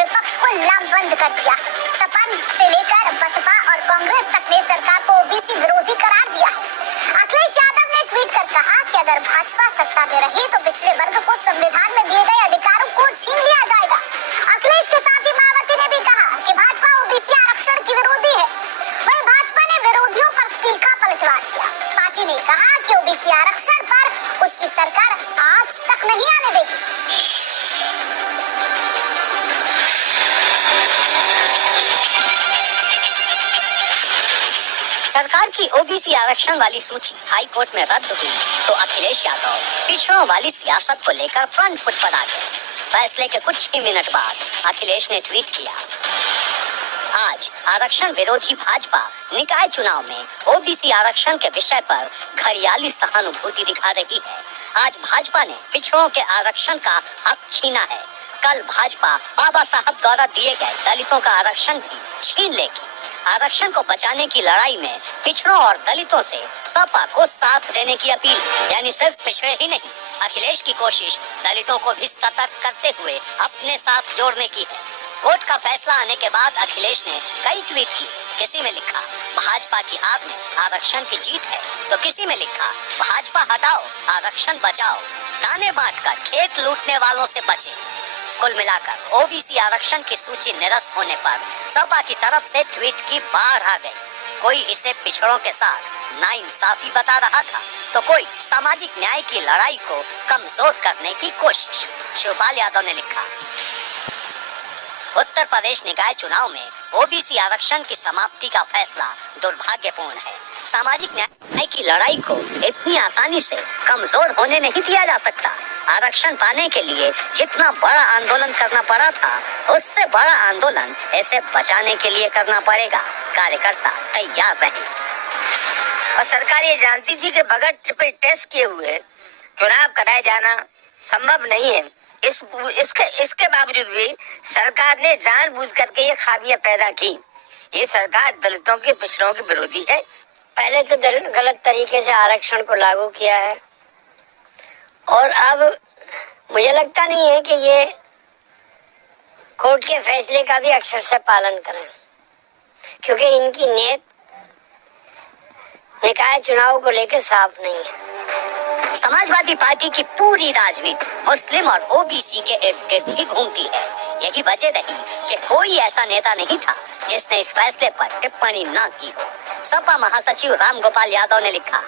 विपक्ष को लामबंद कर दिया। सपा से लेकर बसपा और कांग्रेस तक ने सरकार को ओबीसी विरोधी करार दिया है। अखिलेश यादव ने ट्वीट कर कहा कि अगर भाजपा सत्ता में रही तो पिछड़े वर्ग को संविधान में दिए गए अधिकारों को छीन लिया जाएगा। अखिलेश के साथ ही मायावती ने भी कहा कि भाजपा ओबीसी आरक्षण की विरोधी है। वहीं भाजपा ने विरोधियों पर तीखा पलटवार किया। पार्टी ने कहा कि ओबीसी आरक्षण पर उसकी सरकार आज तक नहीं आने देगी। सरकार की ओबीसी आरक्षण वाली सूची हाई कोर्ट में रद्द हुई तो अखिलेश यादव पिछड़ों वाली सियासत को लेकर फ्रंट फुट पर आ गए। फैसले के कुछ ही मिनट बाद अखिलेश ने ट्वीट किया, आज आरक्षण विरोधी भाजपा निकाय चुनाव में ओबीसी आरक्षण के विषय पर घड़ियाली सहानुभूति दिखा रही है। आज भाजपा ने पिछड़ों के आरक्षण का हक छीना है, कल भाजपा बाबा साहब द्वारा दिए गए दलितों का आरक्षण भी छीन लेगी। आरक्षण को बचाने की लड़ाई में पिछड़ों और दलितों से सपा को साथ देने की अपील, यानी सिर्फ पिछड़े ही नहीं, अखिलेश की कोशिश दलितों को भी सतर्क करते हुए अपने साथ जोड़ने की है। कोर्ट का फैसला आने के बाद अखिलेश ने कई ट्वीट की। किसी में लिखा, भाजपा की हाथ में आरक्षण की जीत है, तो किसी में लिखा, भाजपा हटाओ आरक्षण बचाओ, दाने बांटकर खेत लूटने वालों से बचे। कुल मिलाकर ओबीसी आरक्षण की सूची निरस्त होने पर सपा की तरफ से ट्वीट की बाढ़ आ गई। कोई इसे पिछड़ों के साथ नाइंसाफी बता रहा था तो कोई सामाजिक न्याय की लड़ाई को कमजोर करने की कोशिश। शिवपाल यादव ने लिखा, उत्तर प्रदेश निकाय चुनाव में ओबीसी आरक्षण की समाप्ति का फैसला दुर्भाग्यपूर्ण है। सामाजिक न्याय की लड़ाई को इतनी आसानी से कमजोर होने नहीं दिया जा सकता। आरक्षण पाने के लिए जितना बड़ा आंदोलन करना पड़ा था, उससे बड़ा आंदोलन इसे बचाने के लिए करना पड़ेगा। कार्यकर्ता तैयार रहे। और सरकार ये जानती थी कि बगैर ट्रिपल टेस्ट किए हुए चुनाव कराए जाना संभव नहीं है। इसके बावजूद भी सरकार ने जानबूझ करके ये खामियां पैदा की। ये सरकार दलितों के पिछड़ों के विरोधी है। पहले तो गलत तरीके से आरक्षण को लागू किया है और अब मुझे लगता नहीं है कि ये कोर्ट के फैसले का भी अक्षर से पालन करें, क्योंकि इनकी नीयत निकाय चुनाव को लेकर साफ नहीं है। समाजवादी पार्टी की पूरी राजनीति मुस्लिम और ओबीसी के इर्द गिर्द ही घूमती है। यही वजह रही कि कोई ऐसा नेता नहीं था जिसने इस फैसले पर टिप्पणी न की हो। सपा महासचिव राम गोपाल यादव ने लिखा,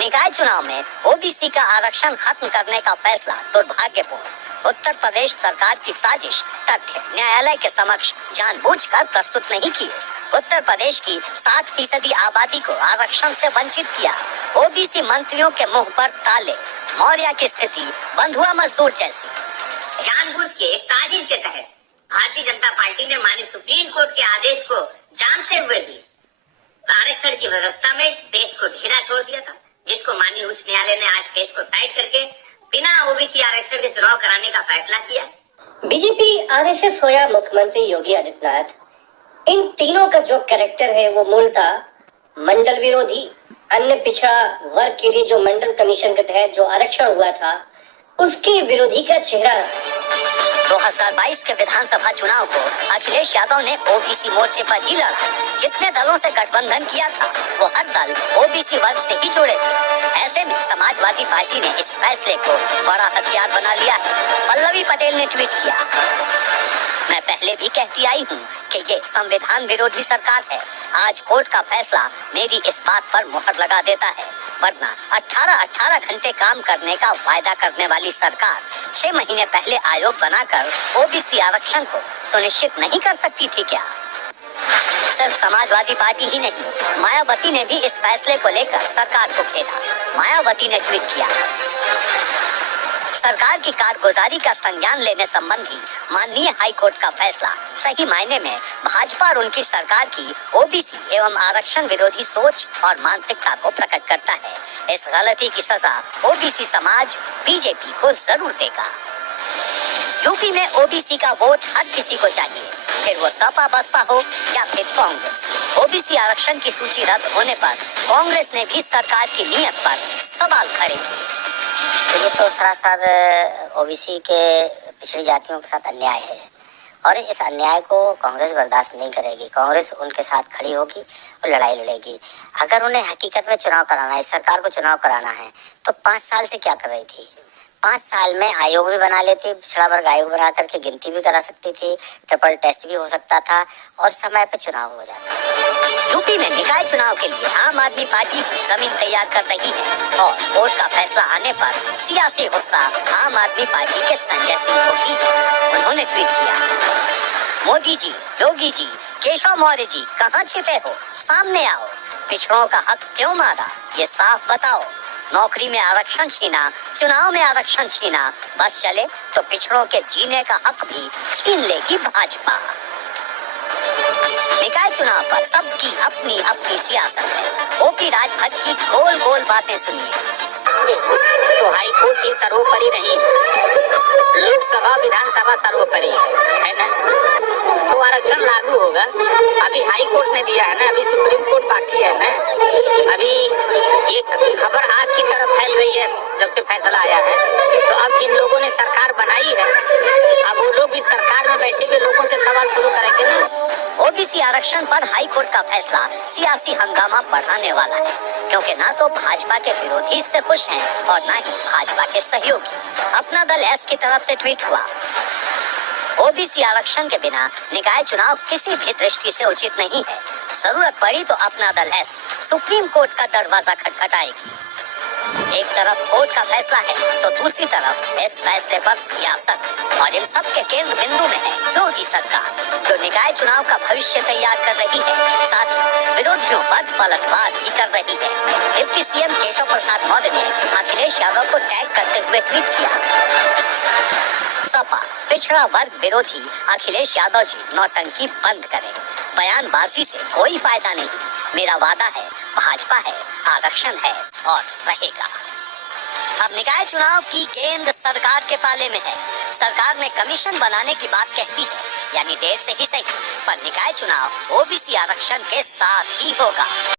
निकाय चुनाव में ओबीसी का आरक्षण खत्म करने का फैसला दुर्भाग्यपूर्ण। उत्तर प्रदेश सरकार की साजिश तथ्य न्यायालय के समक्ष जानबूझकर प्रस्तुत नहीं की। उत्तर प्रदेश की 60% आबादी को आरक्षण से वंचित किया। ओबीसी मंत्रियों के मुंह पर ताले। मौर्य की स्थिति बंधुआ मजदूर जैसी। जानबूझ के साजिश के तहत भारतीय जनता पार्टी ने माननीय सुप्रीम कोर्ट के आदेश को जानते हुए भी आरक्षण की व्यवस्था में देश को ढीला छोड़ दिया था, जिसको माननीय उच्च न्यायालय ने आज केस को टाइट करके बिना ओबीसी आरक्षण के चुनाव कराने का फैसला किया। बीजेपी, आरएसएस हो या मुख्यमंत्री योगी आदित्यनाथ, इन तीनों का जो कैरेक्टर है वो मूलतः मंडल विरोधी, अन्य पिछड़ा वर्ग के लिए जो मंडल कमीशन के तहत जो आरक्षण हुआ था उसके विरोधी का चेहरा। 2022 के विधानसभा चुनाव को अखिलेश यादव ने ओबीसी मोर्चे पर ही लड़ा। जितने दलों से गठबंधन किया था वो हर दल ओबीसी वर्ग से ही जुड़े थे। ऐसे में समाजवादी पार्टी ने इस फैसले को बड़ा हथियार बना लिया है। पल्लवी पटेल ने ट्वीट किया, मैं पहले भी कहती आई हूँ कि ये संविधान विरोधी सरकार है। आज कोर्ट का फैसला मेरी इस बात पर मुहर लगा देता है, वरना 18 घंटे काम करने का वायदा करने वाली सरकार 6 महीने पहले आयोग बनाकर ओबीसी आरक्षण को सुनिश्चित नहीं कर सकती थी क्या? सिर्फ समाजवादी पार्टी ही नहीं, मायावती ने भी इस फैसले को लेकर सरकार को घेरा। मायावती ने ट्वीट किया, सरकार की कारगुजारी का संज्ञान लेने संबंधी माननीय हाई कोर्ट का फैसला सही मायने में भाजपा और उनकी सरकार की ओबीसी एवं आरक्षण विरोधी सोच और मानसिकता को प्रकट करता है। इस गलती की सजा ओबीसी समाज बीजेपी को जरूर देगा। यूपी में ओबीसी का वोट हर किसी को चाहिए, फिर वो सपा बसपा हो या फिर कांग्रेस। ओबीसी आरक्षण की सूची रद्द होने पर कांग्रेस ने भी सरकार की नीयत पर सवाल खड़े किए। तो ये तो सरासर ओबीसी के पिछड़ी जातियों के साथ अन्याय है। और इस अन्याय को कांग्रेस बर्दाश्त नहीं करेगी। कांग्रेस उनके साथ खड़ी होगी और लड़ाई लड़ेगी। अगर उन्हें हकीकत में चुनाव कराना है, सरकार को चुनाव कराना है, तो 5 साल से क्या कर रही थी? 5 साल में आयोग भी बना लेती, पिछड़ा वर्ग आयोग बना करके गिनती भी करा सकती थी, ट्रिपल टेस्ट भी हो सकता था और समय पर चुनाव हो जाता। यूपी में निकाय चुनाव के लिए आम आदमी पार्टी जमीन तैयार कर रही है और कोर्ट का फैसला आने पर सियासी गुस्सा आम आदमी पार्टी के संजय सिंह को भी है। उन्होंने ट्वीट किया, मोदी जी, योगी जी, केशव मौर्य जी, कहाँ छिपे हो? सामने आओ। पिछड़ों का हक क्यों मारा, ये साफ बताओ। नौकरी में आरक्षण छीना, चुनाव में आरक्षण छीना, बस चले तो पिछड़ों के जीने का हक भी छीन लेगी भाजपा। निकाय चुनाव पर सबकी अपनी अपनी सियासत है। ओपी राजभर की गोल गोल बातें सुनिए। तो हाई कोर्ट ही सर्वोपरि नहीं है, लोकसभा विधानसभा सर्वोपरि है ना? तो आरक्षण लागू होगा। अभी हाई कोर्ट ने दिया है ना, अभी सुप्रीम कोर्ट बाकी है ना। अभी एक खबर आग की तरफ फैल रही है जब से फैसला आया है। तो अब जिन लोगों ने सरकार बनाई है, अब वो लोग भी सरकार में बैठे हुए लोगों से सवाल शुरू करेंगे ना। ओबीसी आरक्षण पर हाई कोर्ट का फैसला सियासी हंगामा बढ़ाने वाला है, क्योंकि ना तो भाजपा के विरोधी इससे खुश हैं और ना ही भाजपा के सहयोगी। अपना दल एस की तरफ से ट्वीट हुआ, ओबीसी आरक्षण के बिना निकाय चुनाव किसी भी दृष्टि से उचित नहीं है। जरूरत पड़ी तो अपना दल एस सुप्रीम कोर्ट का दरवाजा खटखटाएगी। एक तरफ कोर्ट का फैसला है तो दूसरी तरफ इस फैसले पर सियासत और इन सब के केंद्र बिंदु में है योगी सरकार, जो निकाय चुनाव का भविष्य तैयार कर रही है, साथ ही विरोधियों पर पलटवार भी कर रही है। डिप्टी सीएम केशव प्रसाद मौर्य ने अखिलेश यादव को टैग करते हुए ट्वीट किया, सपा पिछड़ा वर्ग विरोधी अखिलेश यादव जी नौटंकी बंद करें, बयानबाजी से कोई फायदा नहीं। मेरा वादा है, भाजपा है, आरक्षण है और रहेगा। अब निकाय चुनाव की केंद्र सरकार के पाले में है। सरकार ने कमीशन बनाने की बात कहती है, यानी देर से ही सही, पर निकाय चुनाव ओबीसी आरक्षण के साथ ही होगा।